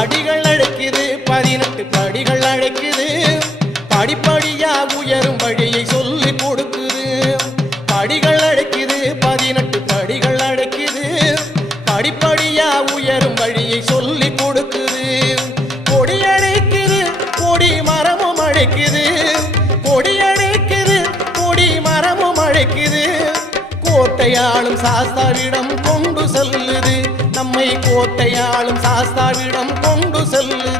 படிகள் அழைக்குது 18 படிகள் அழைக்குது படிப்படியா உயரும் வழியை சொல்லி கொடுக்குது படிகள் அழைக்குது 18 படிகள் அழைக்குது படிப்படியா உயரும் வழியை சொல்லி கொடுக்குது கொடி அழைக்குது கொடி மரமும் அழைக்குது கொடி அழைக்குது கொடி மரமும் அழைக்குது கோட்டையாளும் சாஸ்தாவிடம் கொண்டு செல்லுது நம்மை கோட்டையாளும் சாஸ்தாவிடம் கொண்டு செல்லுது